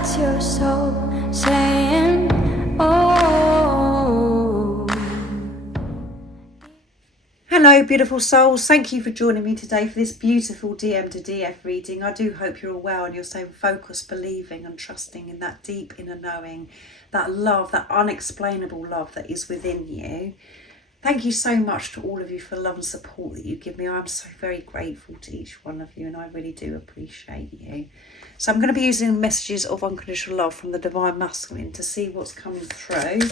That's your soul saying, oh. Hello beautiful souls, thank you for joining me today for this beautiful DM to DF reading. I do hope you're all well and you're staying focused, believing and trusting in that deep inner knowing, that love, that unexplainable love that is within you. Thank you so much to all of you for the love and support that you give me. I'm so very grateful to each one of you and I really do appreciate you. So I'm going to be using messages of unconditional love from the Divine Masculine to see what's coming through.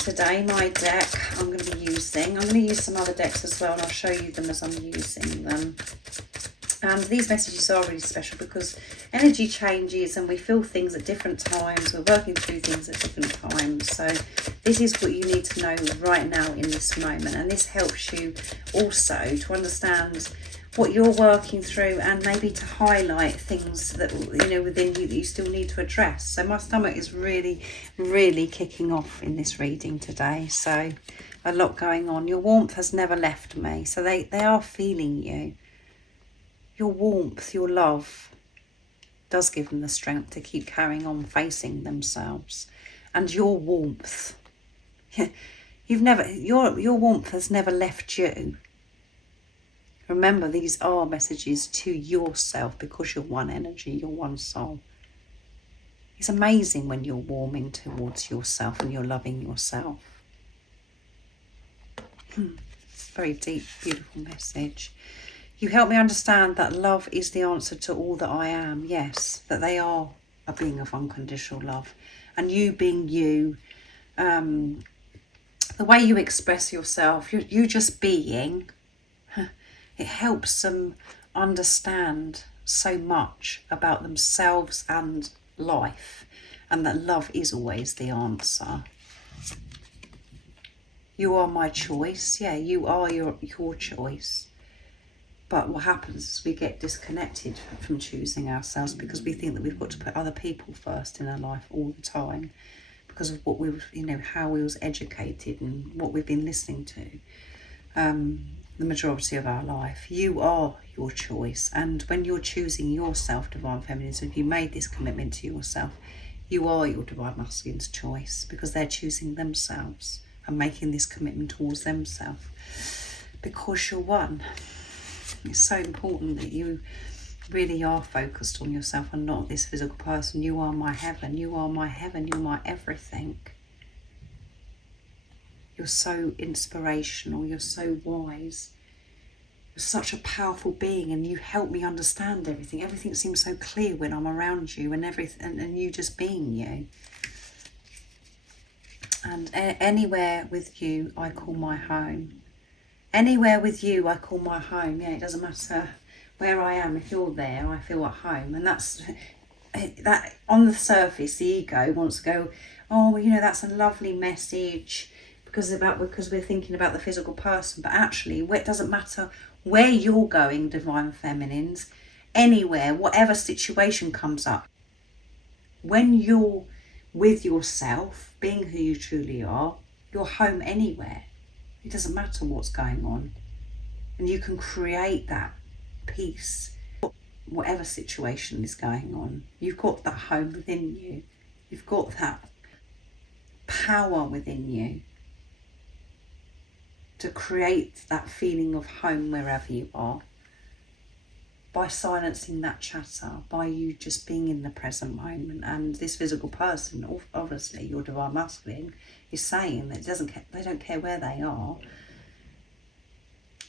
Today, my deck I'm going to be using. I'm going to use some other decks as well and I'll show you them as I'm using them. And these messages are really special because energy changes and we feel things at different times. We're working through things at different times. So this is what you need to know right now in this moment. And this helps you also to understand what you're working through and maybe to highlight things that, you know, within you that you still need to address. So my stomach is really, really kicking off in this reading today. So a lot going on. Your warmth has never left me. So they are feeling you. Your warmth, your love does give them the strength to keep carrying on facing themselves. And your warmth, your warmth has never left you. Remember, these are messages to yourself because you're one energy, you're one soul. It's amazing when you're warming towards yourself and you're loving yourself. Very deep, beautiful message. You help me understand that love is the answer to all that I am. Yes, that they are a being of unconditional love. And you being you, the way you express yourself, you just being, it helps them understand so much about themselves and life. And that love is always the answer. You are my choice. Yeah, you are your choice. But what happens is we get disconnected from choosing ourselves because we think that we've got to put other people first in our life all the time because of what we've, you know, how we was educated and what we've been listening to the majority of our life. You are your choice, and when you're choosing yourself, Divine Feminines, if you made this commitment to yourself, you are your Divine Masculine's choice because they're choosing themselves and making this commitment towards themselves because you're one. It's so important that you really are focused on yourself and not this physical person. You are my heaven. You are my heaven. You're my everything. You're so inspirational. You're so wise. You're such a powerful being and you help me understand everything. Everything seems so clear when I'm around you and everything, and you just being you. And anywhere with you, I call my home. Anywhere with you, I call my home. Yeah, it doesn't matter where I am. If you're there, I feel at home. And that's that. On the surface, the ego wants to go, oh, well, you know, that's a lovely message because we're thinking about the physical person. But actually, it doesn't matter where you're going, Divine Feminines. Anywhere, whatever situation comes up, when you're with yourself, being who you truly are, you're home anywhere. It doesn't matter what's going on. And you can create that peace, whatever situation is going on. You've got that home within you. You've got that power within you to create that feeling of home wherever you are. By silencing that chatter, by you just being in the present moment. And this physical person, obviously your Divine Masculine, is saying that they don't care where they are.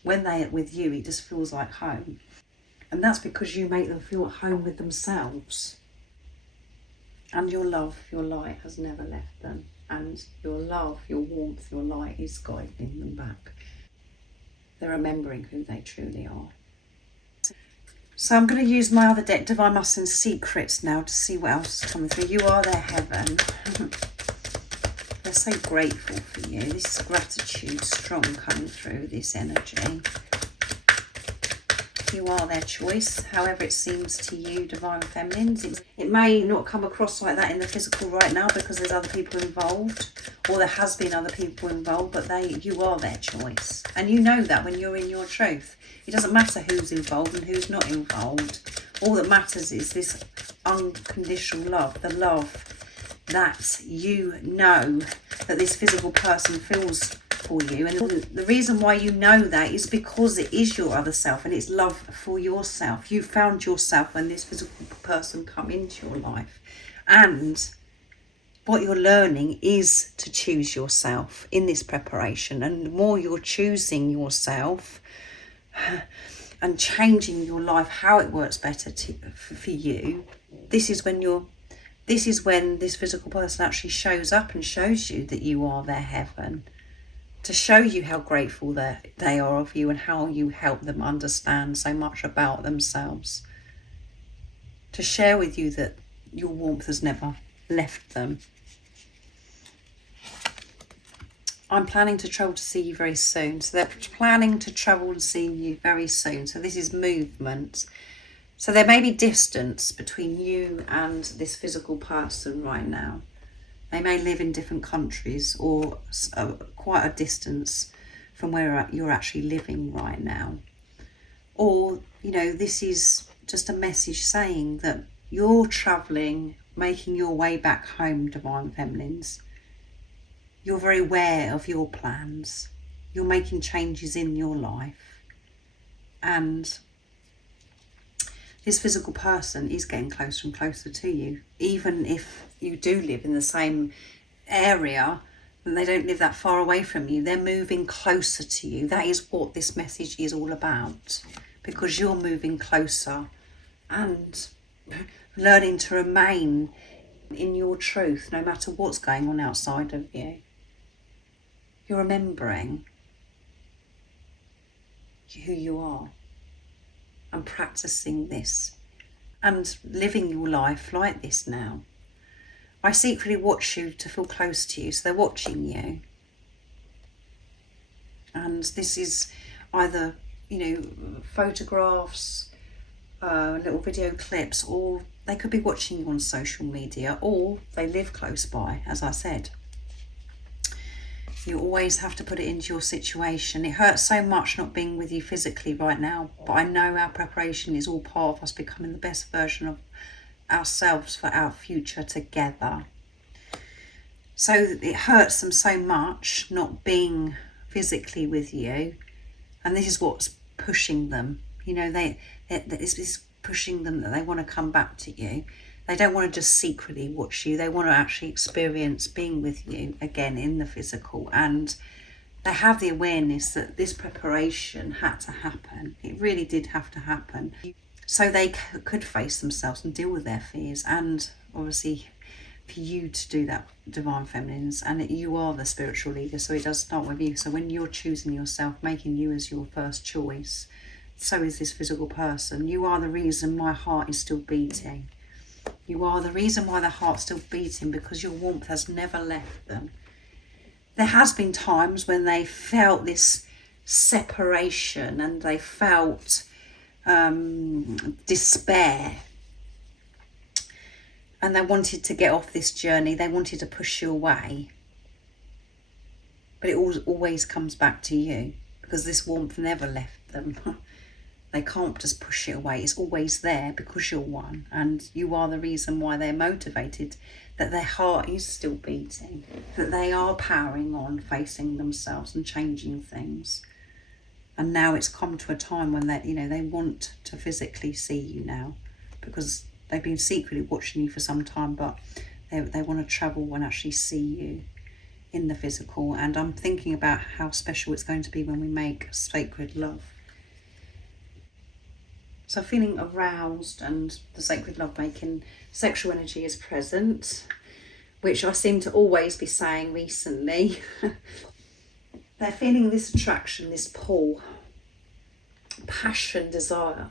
When they're with you, it just feels like home. And that's because you make them feel at home with themselves. And your love, your light has never left them. And your love, your warmth, your light is guiding them back. They're remembering who they truly are. So I'm going to use my other deck, Divine Masculine Secrets, now to see what else is coming through. You are their heaven. They're so grateful for you. This gratitude strong coming through this energy. You are their choice, however it seems to you, Divine Feminines. It may not come across like that in the physical right now because there's other people involved, or there has been other people involved, but you are their choice. And you know that when you're in your truth. It doesn't matter who's involved and who's not involved. All that matters is this unconditional love, the love that you know that this physical person feels for you. And the reason why you know that is because it is your other self, and it's love for yourself. You found yourself when this physical person come into your life. And what you're learning is to choose yourself in this preparation. And the more you're choosing yourself and changing your life, how it works better for you, this is when this physical person actually shows up and shows you that you are their heaven, to show you how grateful they are of you and how you help them understand so much about themselves, to share with you that your warmth has never left them. I'm planning to travel to see you very soon. So they're planning to travel and see you very soon. So this is movement. So there may be distance between you and this physical person right now. They may live in different countries, or quite a distance from where you're actually living right now. Or, this is just a message saying that you're travelling, making your way back home, Divine Feminines. You're very aware of your plans. You're making changes in your life. And this physical person is getting closer and closer to you. Even if you do live in the same area, and they don't live that far away from you, they're moving closer to you. That is what this message is all about. Because you're moving closer and learning to remain in your truth, no matter what's going on outside of you. You're remembering who you are and practicing this and living your life like this now. I secretly watch you to feel close to you, so they're watching you. And this is either, photographs, little video clips, or they could be watching you on social media, or they live close by, as I said. You always have to put it into your situation. It hurts so much not being with you physically right now, but I know our preparation is all part of us becoming the best version of ourselves for our future together. So it hurts them so much not being physically with you, and this is what's pushing them. This is pushing them that they want to come back to you. They don't want to just secretly watch you. They want to actually experience being with you again in the physical. And they have the awareness that this preparation had to happen. It really did have to happen. So they could face themselves and deal with their fears. And obviously for you to do that, Divine Feminines. And you are the spiritual leader, so it does start with you. So when you're choosing yourself, making you as your first choice, so is this physical person. You are the reason my heart is still beating. You are the reason why the heart's still beating, because your warmth has never left them. There has been times when they felt this separation and they felt despair. And they wanted to get off this journey. They wanted to push you away. But it always comes back to you, because this warmth never left them. They can't just push it away. It's always there because you're one, and you are the reason why they're motivated, that their heart is still beating, that they are powering on, facing themselves and changing things. And now it's come to a time when they want to physically see you now, because they've been secretly watching you for some time, but they want to travel and actually see you in the physical. And I'm thinking about how special it's going to be when we make sacred love. So feeling aroused, and the sacred lovemaking sexual energy is present, which I seem to always be saying recently. They're feeling this attraction, this pull, passion, desire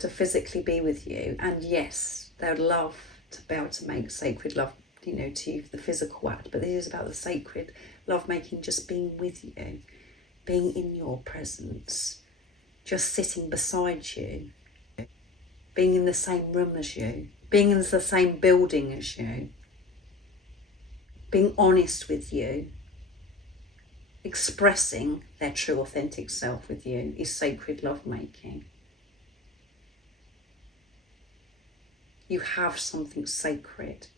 to physically be with you. And yes, they would love to be able to make sacred love, to you, the physical act. But this is about the sacred lovemaking, just being with you, being in your presence. Just sitting beside you, being in the same room as you, being in the same building as you, being honest with you, expressing their true authentic self with you is sacred lovemaking. You have something sacred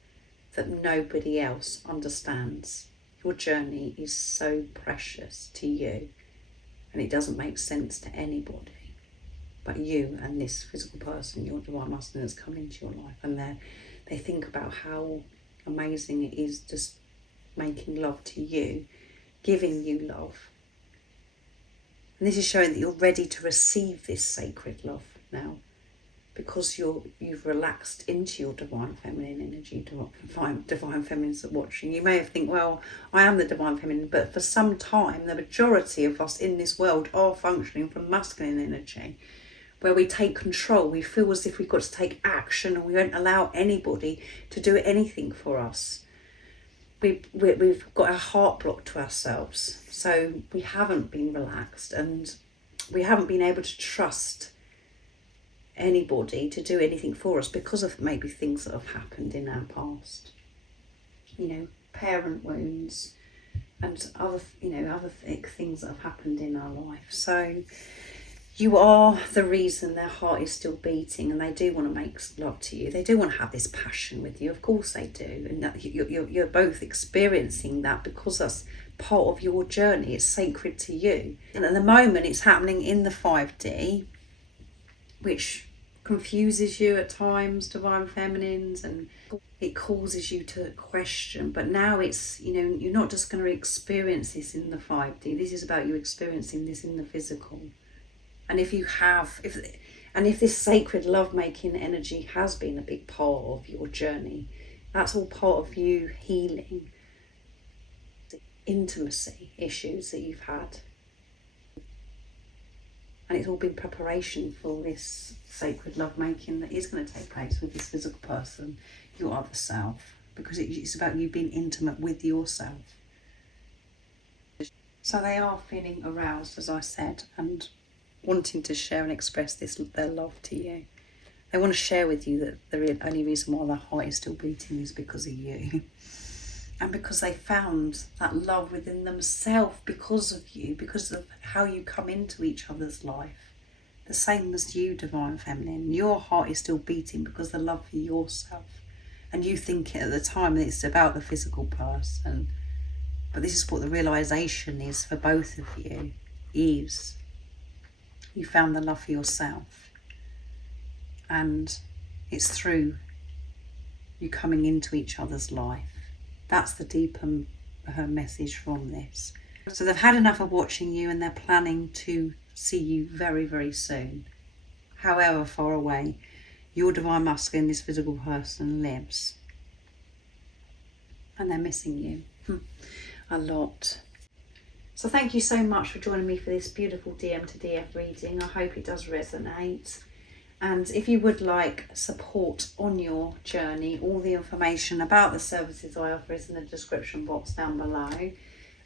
that nobody else understands. Your journey is so precious to you, and it doesn't make sense to anybody but you and this physical person, your divine masculine, that's come into your life. And they think about how amazing it is just making love to you, giving you love. And this is showing that you're ready to receive this sacred love now, because you've relaxed into your divine feminine energy. Divine feminines are watching. You may have think, well, I am the divine feminine, but for some time the majority of us in this world are functioning from masculine energy, where we take control. We feel as if we've got to take action, and we won't allow anybody to do anything for us. We've got our heart blocked to ourselves, so we haven't been relaxed, and we haven't been able to trust anybody to do anything for us because of maybe things that have happened in our past, parent wounds and other things that have happened in our life. So you are the reason their heart is still beating, and they do want to make love to you. They do want to have this passion with you. Of course they do. And that you're both experiencing that because that's part of your journey. It's sacred to you. And at the moment it's happening in the 5D, which confuses you at times, divine feminines, and it causes you to question. But now it's, you're not just going to experience this in the 5D. This is about you experiencing this in the physical. And if this sacred love-making energy has been a big part of your journey, that's all part of you healing the intimacy issues that you've had. And it's all been preparation for this sacred love-making that is going to take place with this physical person, your other self, because it's about you being intimate with yourself. So they are feeling aroused, as I said, and wanting to share and express their love to you. They want to share with you that the only reason why their heart is still beating is because of you. And because they found that love within themselves because of you, because of how you come into each other's life. The same as you, divine feminine. Your heart is still beating because of the love for yourself. And you think at the time that it's about the physical person. But this is what the realisation is for both of you, is you found the love for yourself. And it's through you coming into each other's life. That's the deeper message from this. So they've had enough of watching you, and they're planning to see you very, very soon. However far away your divine masculine, this physical person, lives. And they're missing you a lot. So thank you so much for joining me for this beautiful DM to DF reading. I hope it does resonate. And if you would like support on your journey, all the information about the services I offer is in the description box down below.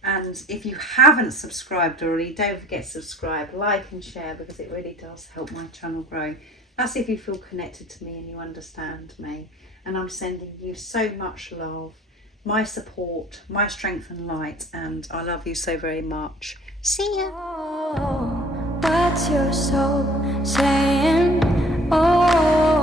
And if you haven't subscribed already, don't forget to subscribe, like and share, because it really does help my channel grow. That's if you feel connected to me and you understand me. And I'm sending you so much love, my support, my strength and light, and I love you so very much. See ya. Oh, what's your soul saying? Oh.